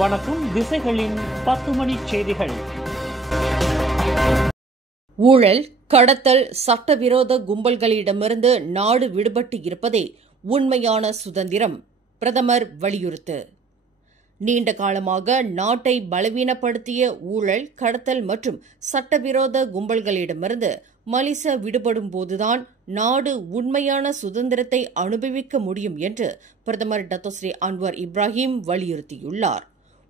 வணக்கம். திசைகளின் 10 மணி செய்திகள். ஊழல், கடத்தல், சட்டவிரோத கும்பல்களிடமிருந்து நாடு விடுபட்டு இருப்பதே உண்மையான சுதந்திரம். பிரதமர் வலியுறுத்து. நீண்ட காலமாக நாட்டை பலவீனப்படுத்திய ஊழல், கடத்தல் மற்றும் சட்டவிரோத கும்பல்களிடமிருந்து மலேசியா விடுபடும் போதுதான் நாடு உண்மையான சுதந்திரத்தை அனுபவிக்க முடியும் என்று பிரதமர் டத்தோஸ்ரீ அன்வார் இப்ராஹிம் வலியுறுத்தியுள்ளார்.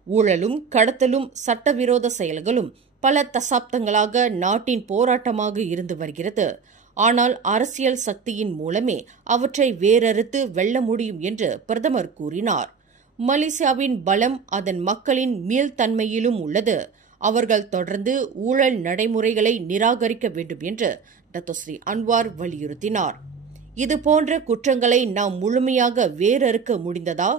ஊழலும், கடத்தலும், சட்டவிரோத செயல்களும் பல தசாப்தங்களாக நாட்டின் போராட்டமாக இருந்து வருகிறது. ஆனால் அரசியல் சக்தியின் மூலமே அவற்றை வேரறுத்து வெல்ல முடியும் என்று பிரதமர் கூறினார். மலேசியாவின் பலம் அதன் மக்களின் மீள்தன்மையிலும் உள்ளது. அவர்கள் தொடர்ந்து ஊழல் நடைமுறைகளை நிராகரிக்க வேண்டும் என்று டத்தோஸ்ரீ அன்வார் வலியுறுத்தினார். இதுபோன்ற குற்றங்களை நாம் முழுமையாக வேரறுக்க முடிந்ததா?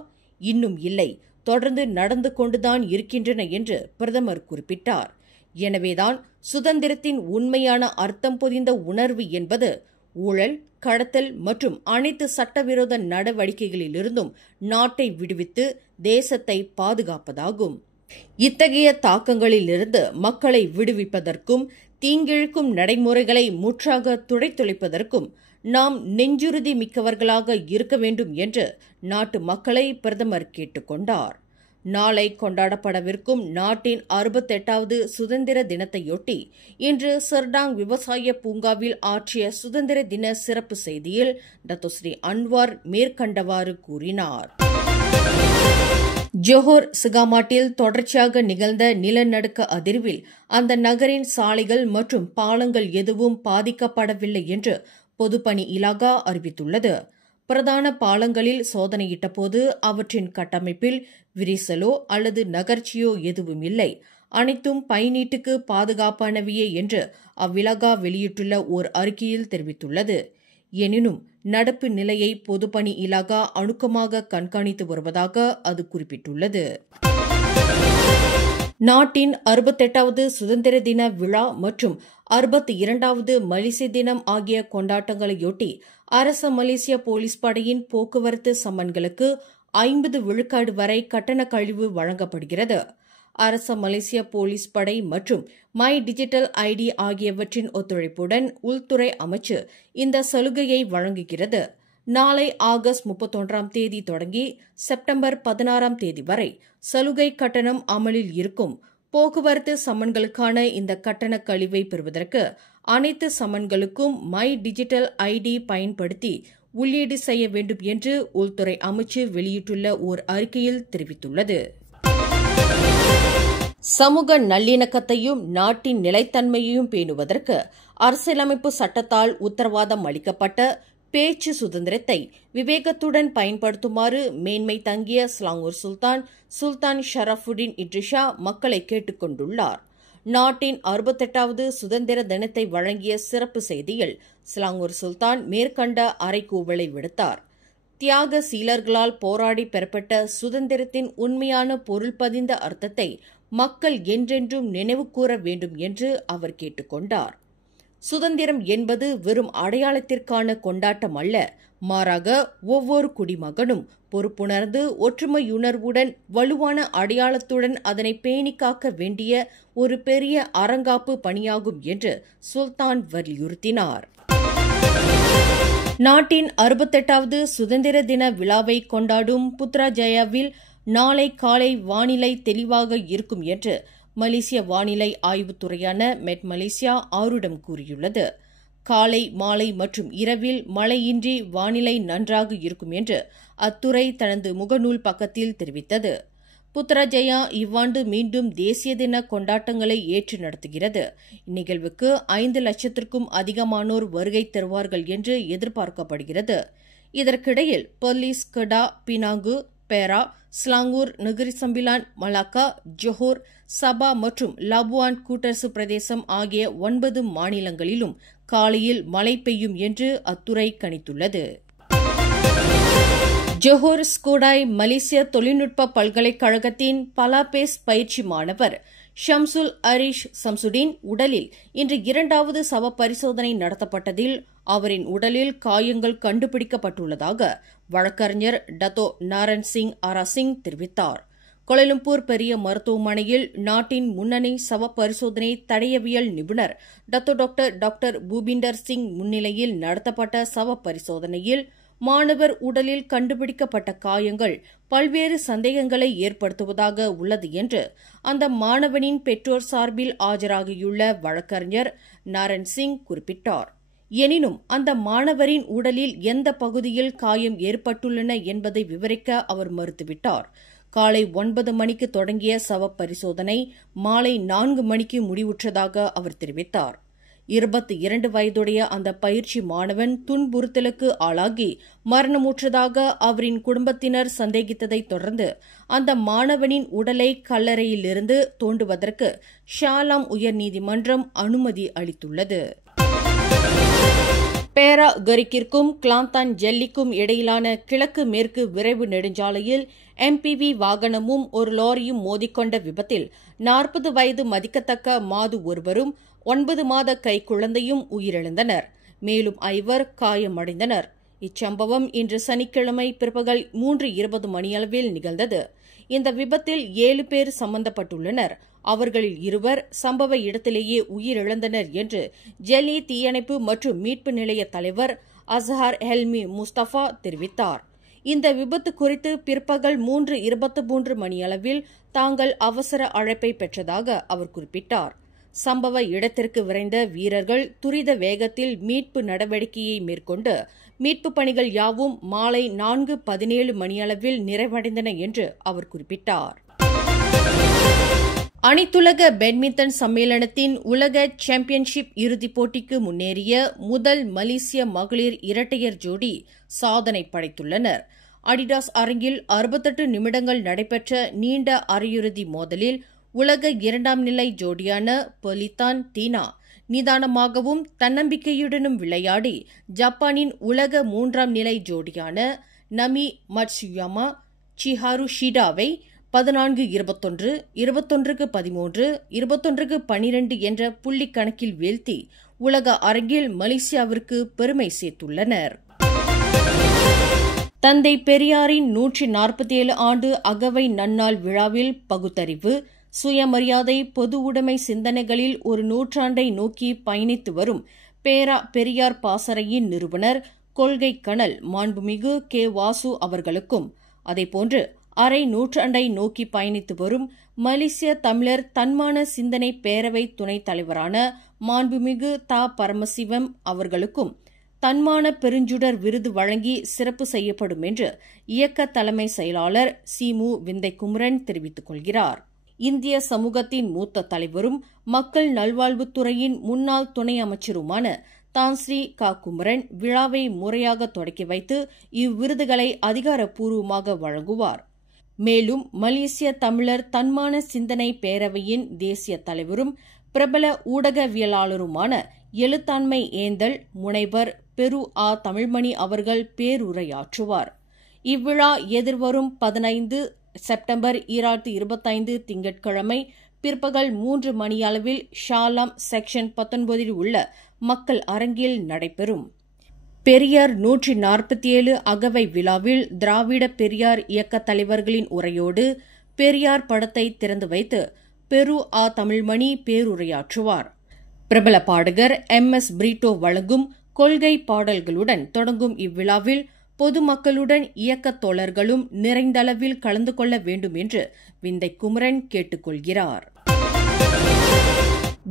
இன்னும் இல்லை, தொடர்ந்து நடந்து கொண்டுதான் இருக்கின்றன என்று பிரதமர் குறிப்பிட்டார். எனவேதான் சுதந்திரத்தின் உண்மையான அர்த்தம் பொதிந்த உணர்வு என்பது ஊழல், கடத்தல் மற்றும் அனைத்து சட்டவிரோத நடவடிக்கைகளிலிருந்தும் நாட்டை விடுவித்து தேசத்தை பாதுகாப்பதாகும். இத்தகைய தாக்கங்களிலிருந்து மக்களை விடுவிப்பதற்கும் தீங்கிழைக்கும் நடைமுறைகளை முற்றாக துடைத்தொழிப்பதற்கும் நாம் நெஞ்சுறுதி மிக்கவர்களாக இருக்க வேண்டும் என்று நாட்டு மக்களை பிரதமர் கேட்டுக் கொண்டார். நாளை கொண்டாடப்படவிருக்கும் நாட்டின் 68வது சுதந்திர தினத்தையொட்டி இன்று சர்டாங் விவசாய பூங்காவில் ஆற்றிய சுதந்திர தின சிறப்பு செய்தியில் டத்தோஸ்ரீ அன்வார் மேற்கண்டவாறு கூறினார். ஜோஹர் சிகாமாட்டில் தொடர்ச்சியாக நிகழ்ந்த நிலநடுக்க அதிர்வில் அந்த நகரின் சாலைகள் மற்றும் பாலங்கள் எதுவும் பாதிக்கப்படவில்லை என்று பொதுப்பணி இலாகா அறிவித்துள்ளது. பிரதான பாலங்களில் சோதனையிட்டபோது அவற்றின் கட்டமைப்பில் விரிசலோ அல்லது நகர்ச்சியோ எதுவும் இல்லை. அனைத்தும் பயணீட்டுக்கு பாதுகாப்பானவையே என்று அவ்விலாகா வெளியிட்டுள்ள ஓர் அறிக்கையில் தெரிவித்துள்ளது. எனினும் நடப்பு நிலையை பொதுப்பணி இலாகா அணுக்கமாக கண்காணித்து வருவதாக அது குறிப்பிட்டுள்ளது. நாட்டின் 68வது சுதந்திர தின விழா மற்றும் 62வது மலேசிய தினம் ஆகிய கொண்டாட்டங்களையொட்டி அரச மலேசிய போலீஸ் படையின் போக்குவரத்து சம்மன்களுக்கு 50 விழுக்காடு வரை கட்டண கழிவு வழங்கப்படுகிறது. அரச மலேசிய போலீஸ் படை மற்றும் மை டிஜிட்டல் ஐடி ஆகியவற்றின் ஒத்துழைப்புடன் உள்துறை அமைச்சு இந்த சலுகையை வழங்குகிறது. நாளை ஆகஸ்ட் 31ஆம் தேதி தொடங்கி செப்டம்பர் 16ஆம் தேதி வரை சலுகை கட்டணம் அமலில் இருக்கும். போக்குவரத்து சம்மன்களுக்கான இந்த கட்டண கழிவை பெறுவதற்கு அனைத்து சம்மன்களுக்கும் மை டிஜிட்டல் ஐடி பயன்படுத்தி உள்ளீடு செய்ய வேண்டும் என்று உள்துறை அமைச்சு வெளியிட்டுள்ள ஓர் அறிக்கையில் தெரிவித்துள்ளது. சமூக நல்லிணக்கத்தையும் நாட்டின் நிலைத்தன்மையையும் பேணுவதற்கு அரசியலமைப்பு சட்டத்தால் உத்தரவாதம் அளிக்கப்பட்ட பேச்சு சுதந்திரத்தை விவேகத்துடன் பயன்படுத்துமாறு மேன்மை தங்கிய ஸ்லாங்கூர் சுல்தான் ஷரஃபுடின் இட்ரிஷா மக்களை கேட்டுக் கொண்டுள்ளார். நாட்டின் 68வது சுதந்திர தினத்தை வழங்கிய சிறப்பு செய்தியில் ஸ்லாங்கூர் சுல்தான் மேற்கண்ட அறைகூவலை விடுத்தார். தியாக சீலர்களால் போராடி பெறப்பட்ட சுதந்திரத்தின் உண்மையான பொருள் பதிந்த அர்த்தத்தை மக்கள் என்றென்றும் நினைவு கூற வேண்டும் என்று அவர் கேட்டுக் கொண்டார். சுதந்திரம் என்பது வெறும் அடையாளத்திற்கான கொண்டாட்டம் அல்ல, மாறாக ஒவ்வொரு குடிமகனும் பொறுப்புணர்ந்து ஒற்றுமையுணர்வுடன் வலுவான அடையாளத்துடன் அதனை பேணி காக்க வேண்டிய ஒரு பெரிய அறங்காப்பு பணியாகும் என்று சுல்தான் வலியுறுத்தினார். நாட்டின் 68வது சுதந்திர தின விழாவை கொண்டாடும் புத்ராஜயாவில் நாளை காலை வானிலை தெளிவாக இருக்கும் என்று மலேசிய வானிலை ஆய்வுத்துறையான மெட் மலேசியா ஆருடம் கூறியுள்ளது. காலை, மாலை மற்றும் இரவில் மழையின்றி வானிலை நன்றாக இருக்கும் என்று அத்துறை தனது முகநூல் பக்கத்தில் தெரிவித்தது. புத்ராஜயா இவ்வாண்டு மீண்டும் தேசிய தின கொண்டாட்டங்களை ஏற்று நடத்துகிறது. இந்நிகழ்வுக்கு 5 லட்சத்திற்கும் அதிகமானோர் வருகை தருவார்கள் என்று எதிர்பார்க்கப்படுகிறது. இதற்கிடையில் police, Kedah, Penang, Perak, Selangor, Negeri Sembilan, Melaka, Johor, Sabah மற்றும் லாபுவான் கூட்டரசு பிரதேசம் ஆகிய 9 மாநிலங்களிலும் காலையில் மழை பெய்யும் என்று அத்துறை கணித்துள்ளது. ஜோஹர் ஸ்கூடாய் மலேசிய தொழில்நுட்ப பல்கலைக்கழகத்தின் பலாபேஸ் பயிற்சி மாணவர் ஷம்சுல் அரிஷ் சம்சுடின் உடலில் இன்று 2வது சவ பரிசோதனை நடத்தப்பட்டதில் அவரின் உடலில் காயங்கள் கண்டுபிடிக்கப்பட்டுள்ளதாக வழக்கறிஞர் டத்தோ நாரன் சிங் ஆராசிங் தெரிவித்தார். கோலாலம்பூர் பெரிய மருத்துவமனையில் நாட்டின் முன்னணி சவ பரிசோதனை தடயவியல் நிபுணர் டாக்டர் பூபிந்தர் சிங் முன்னிலையில் நடத்தப்பட்ட சவ பரிசோதனையில் மாணவர் உடலில் கண்டுபிடிக்கப்பட்ட காயங்கள் பல்வேறு சந்தேகங்களை ஏற்படுத்துவதாக உள்ளது என்று அந்த மாணவனின் பெற்றோர் சார்பில் ஆஜராகியுள்ள வழக்கறிஞர் நாராயண் சிங் குறிப்பிட்டார். எனினும் அந்த மாணவரின் உடலில் எந்த பகுதியில் காயம் ஏற்பட்டுள்ளன என்பதை விவரிக்க அவர் மறுத்துவிட்டார். காலை 9 மணிக்கு தொடங்கிய சவ பரிசோதனை மாலை 4 மணிக்கு முடிவுற்றதாக அவர் தெரிவித்தார். 22 வயதுடைய அந்த பயிற்சி மாணவன் துன்புறுத்தலுக்கு ஆளாகி மரணமுற்றதாக அவரின் குடும்பத்தினர் சந்தேகித்ததைத் தொடர்ந்து அந்த மாணவனின் உடலை கல்லறையிலிருந்து தோண்டுவதற்கு ஷாலாம் உயர்நீதிமன்றம் அனுமதி அளித்துள்ளது. பேரா கரிக்கிற்கும் கிளாந்தான் ஜெல்லிக்கும் இடையிலான கிழக்கு மேற்கு விரைவு நெடுஞ்சாலையில் MPV வாகனமும் ஒரு லாரியும் மோதிக்கொண்ட விபத்தில் 40 வயது மதிக்கத்தக்க மாது ஒருவரும் 9 மாத கைக்குழந்தையும் உயிரிழந்தனர். மேலும் 5 காயமடைந்தனர். இச்சம்பவம் இன்று சனிக்கிழமை பிற்பகல் 3:20 மணியளவில் நிகழ்ந்தது. இந்த விபத்தில் 7 பேர் சம்பந்தப்பட்டுள்ளனர். அவர்களில் 2 சம்பவ இடத்திலேயே உயிரிழந்தனர் என்று ஜெல்லி தீயணைப்பு மற்றும் மீட்பு நிலைய தலைவர் அஸ்ஹார் ஹெல்மி முஸ்தபா தெரிவித்தார். இந்த விபத்து குறித்து பிற்பகல் 3:23 மணியளவில் தாங்கள் அவசர அழைப்பை பெற்றதாக அவர் குறிப்பிட்டார். சம்பவ இடத்திற்கு விரைந்த வீரர்கள் துரித வேகத்தில் மீட்பு நடவடிக்கையை மேற்கொண்டு மீட்புப் பணிகள் யாவும் மாலை 4:17 மணியளவில் நிறைவடைந்தன என்று அவர் குறிப்பிட்டார். அனைத்துலக பேட்மிண்டன் சம்மேளனத்தின் உலக சாம்பியன்ஷிப் இறுதிப் போட்டிக்கு முன்னேறிய முதல் மலேசிய மகளிர் இரட்டையர் ஜோடி சாதனை படைத்துள்ளனர். அடிடாஸ் அரங்கில் 68 நிமிடங்கள் நடைபெற்ற நீண்ட அரையிறுதி மோதலில் உலக 2ஆம் நிலை ஜோடியான பெலிதான் தீனா நிதானமாகவும் தன்னம்பிக்கையுடனும் விளையாடி ஜப்பானின் உலக 3ஆம் நிலை ஜோடியான நமி மட்சுயாமா சிஹாரு ஷிடாவை 14-21, 21-13, 21-12 என்ற புள்ளி கணக்கில் வீழ்த்தி உலக அரங்கில் மலேசியாவிற்கு பெருமை சேர்த்துள்ளனர். தந்தை பெரியாரின் 147 ஆண்டு அகவை நன்னாள் விழாவில் பகுத்தறிவு, சுயமரியாதை, பொது உடைமை சிந்தனைகளில் ஒரு நூற்றாண்டை நோக்கி பயணித்து வரும் பெரியார் பாசறையின் நிறுவனர் கொள்கை கனல் மாண்புமிகு கே. வாசு அவர்களுக்கும், அதேபோன்று அரை நூற்றாண்டை நோக்கி பயணித்து வரும் மலேசிய தமிழர் தன்மான சிந்தனை பேரவை துணைத் தலைவரான மாண்புமிகு தா. பரமசிவம் அவர்களுக்கும் தன்மான பெருஞ்சுடர் விருது வழங்கி சிறப்பு செய்யப்படும் என்று இயக்க தலைமை செயலாளர் சிமு விந்தைக்குமரன் தெரிவித்துக் கொள்கிறார். இந்திய சமூகத்தின் மூத்த தலைவரும் மக்கள் நல்வாழ்வுத்துறையின் முன்னாள் துணை அமைச்சருமான தான்ஸ்ரீ க. குமரன் விழாவை முறையாக தொடக்கி வைத்து இவ்விருதுகளை அதிகாரப்பூர்வமாக வழங்குவார். மேலும் மலேசிய தமிழர் தன்மான சிந்தனை பேரவையின் தேசிய தலைவரும் பிரபல ஊடகவியலாளருமான எழுத்தாண்மை ஏந்தல் முனைவர் பெரு ஆ. தமிழ்மணி அவர்கள் பேருரையாற்றுவார். இவ்விழா எதிர்வரும் 15 செப்டம்பர் 2025 திங்கட்கிழமை பிற்பகல் 3 மணியளவில் ஷாலாம் செக்ஷன் 19 உள்ள மக்கள் அரங்கில் நடைபெறும். பெரியார் 147 அகவை விழாவில் திராவிட பெரியார் இயக்க தலைவர்களின் உரையோடு பெரியார் படத்தை திறந்து வைத்து பெரு ஆ. தமிழ்மணி பேருரையாற்றுவார். பிரபல பாடகர் MS பிரீட்டோ வழங்கும் கொள்கை பாடல்களுடன் தொடங்கும் இவ்விழாவில் பொதுமக்களுடன் இயக்கத் தோழர்களும் நிறைந்தளவில் கலந்து கொள்ள வேண்டும் என்று விந்தைக்குமரன் கேட்டுக் கொள்கிறார்.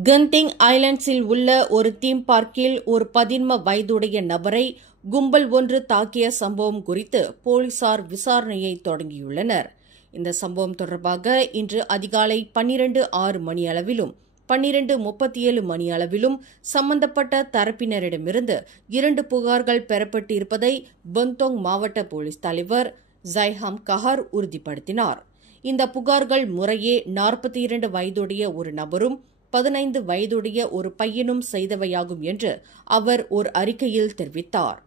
கந்திங் ஐலண்ட்ஸில் உள்ள ஒரு தீம் பார்க்கில் ஒரு 11 வயதுடைய நபரை கும்பல் ஒன்று தாக்கிய சம்பவம் குறித்து போலீசார் விசாரணையை தொடங்கியுள்ளனர். இந்த சம்பவம் தொடர்பாக இன்று அதிகாலை 12:06 மணியளவிலும் 12:37 மணியளவிலும் சம்பந்தப்பட்ட தரப்பினரிடமிருந்து 2 புகார்கள் பெறப்பட்டிருப்பதை பந்தோங் மாவட்ட போலீஸ் தலைவர் ஜைஹாம் கஹார் உறுதிப்படுத்தினார். இந்த புகார்கள் முறையே 42 வயதுடைய ஒரு நபரும் 15 வயதுடைய ஒரு பையனும் செய்தவையாகும் என்று அவர் ஒரு அறிக்கையில் தெரிவித்தார்.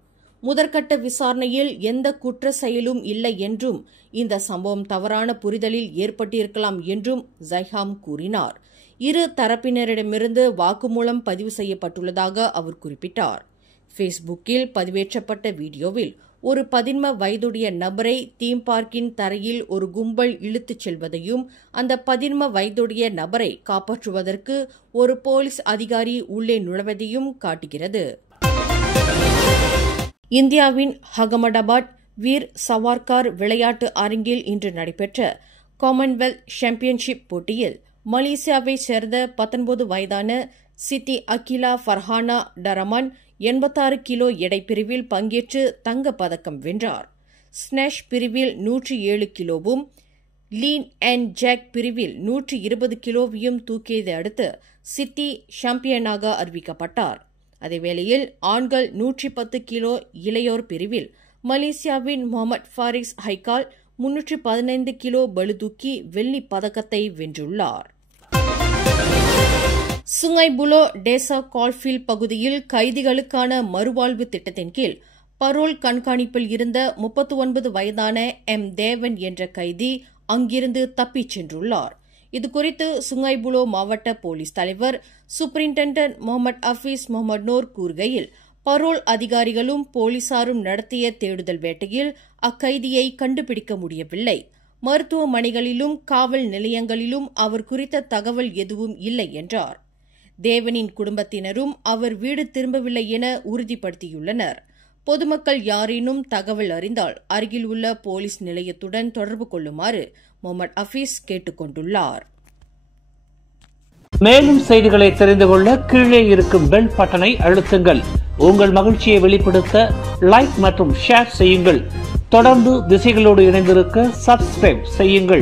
முதற்கட்ட விசாரணையில் எந்த குற்ற செயலும் இல்லை என்றும் இந்த சம்பவம் தவறான புரிதலில் ஏற்பட்டிருக்கலாம் என்றும் ஜைஹாம் கூறினார். இரு தரப்பினரிடமிருந்து வாக்குமூலம் பதிவு செய்யப்பட்டுள்ளதாக அவர் குறிப்பிட்டார். ஃபேஸ்புக்கில் பதிவேற்றப்பட்ட வீடியோவில் ஒரு 11 வயதுடைய நபரை தீம் பார்க்கின் தரையில் ஒரு கும்பல் இழுத்துச் செல்வதையும் அந்த 11 வயதுடைய நபரை காப்பாற்றுவதற்கு ஒரு போலீஸ் அதிகாரி உள்ளே நுழைவதையும் காட்டுகிறது. இந்தியாவின் அகமதாபாத் வீர் சவார்கார் விளையாட்டு அரங்கில் இன்று நடைபெற்ற காமன்வெல்த் சாம்பியன்ஷிப் போட்டியில் மலேசியாவைச் சேர்ந்த 19 வயதான சித்தி அகிலா ஃபர்ஹானா டரமான் 86 கிலோ எடை பிரிவில் பங்கேற்று தங்கப் பதக்கம் வென்றார். ஸ்னேஷ் பிரிவில் 107 கிலோவும் லீன் அண்ட் ஜாக் பிரிவில் 120 கிலோவையும் தூக்கியதை அடுத்து சித்தி சாம்பியனாக அறிவிக்கப்பட்டார். அதேவேளையில் ஆண்கள் 110 கிலோ இளையோர் பிரிவில் மலேசியாவின் முகமது ஃபாரிஸ் ஹைகால் 315 கிலோ பளுதூக்கி வெள்ளிப் பதக்கத்தை வென்றுள்ளார். சுங்கை புலோ டேசா கால்ஃபீல்ட் பகுதியில் கைதிகளுக்கான மறுவாழ்வு திட்டத்தின் கீழ் பரோல் கண்காணிப்பில் இருந்த 39 வயதான எம் தேவன் என்ற கைதி அங்கிருந்து தப்பிச் சென்றுள்ளார். இதுகுறித்து சுங்கை புலோ மாவட்ட போலீஸ் தலைவர் சூப்பரிண்டென்டன்ட் முகமது ஹபீஸ் முகமது நூர் கூறுகையில், பரோல் அதிகாரிகளும் போலீசாரும் நடத்திய தேடுதல் வேட்டையில் அக்கைதியை கண்டுபிடிக்க முடியவில்லை. மருத்துவமனைகளிலும் காவல் நிலையங்களிலும் அவர் குறித்த தகவல் எதுவும் இல்லை என்றார். தேவனின் குடும்பத்தினரும் அவர் வீடு திரும்பவில்லை என உறுதிப்படுத்தியுள்ளனர். பொதுமக்கள் யாரேனும் தகவல் அறிந்தால் அருகில் உள்ள போலீஸ் நிலையத்துடன் தொடர்பு கொள்ளுமாறு முகமது ஹபீஸ் கேட்டுக் கொண்டுள்ளார். மேலும் செய்திகளை தெரிந்து கொள்ள கீழே இருக்கும் பெல் பட்டனை அழுத்துங்கள். உங்கள் மகிழ்ச்சியை வெளிப்படுத்த லைக் மற்றும் ஷேர் செய்யுங்கள். தொடர்ந்து திசைகளோடு இணைந்திருக்க சப்ஸ்கிரைப் செய்யுங்கள்.